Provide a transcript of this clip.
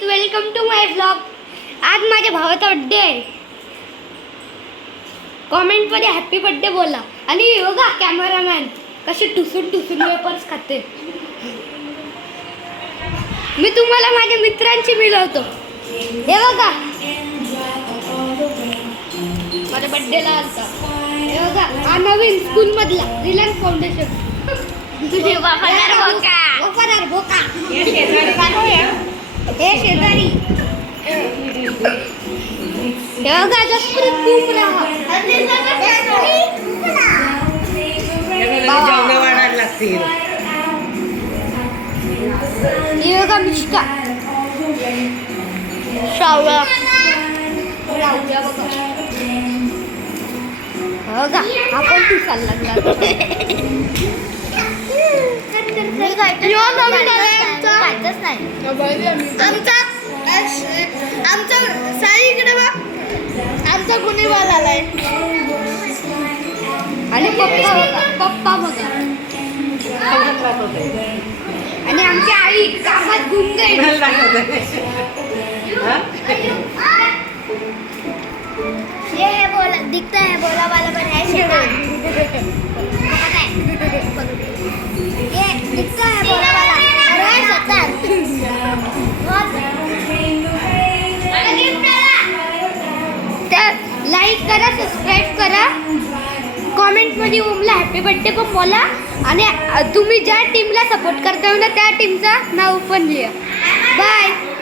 Guys, welcome to my vlog. आज माझ्या भावाचा बड्डे आहे. कॉमेंटमध्ये हॅपी बड्डे बोला. आणि बघा कॅमेरामॅन कशी टुसून टुसून वेपर्स खाते. मी तुम्हाला माझ्या मित्रांची मिळवतो. हे बघा माझ्या बड्डेला आलता. हे बघा हा नवीन स्कूल मधला रिलायन्स फाउंडेशन. तुझे वफादार बोका. हे शेजारी. हे बघा जसप्रीत बुमराह. वाढायला लागतील. हे बघा मिष्का शावळा. बघा आपण तू चालला आमचा साई इकडे बघ. आमचा गुन्हेगार आलाय. आणि पप्पा बघा. आणि आमची आई कामात गुंग आहे. ये बोला दिखता है बोला वाला पर है शैतान. ये दिखता है बोला वाला पर है शैतान. लाईक करा, सबस्क्राईब करा, कॉमेंटमध्ये ओमला हॅपी बर्थडे पण बोला. आणि तुम्ही ज्या टीमला सपोर्ट करता ना त्या टीमचं नाव पण लिहा. बाय.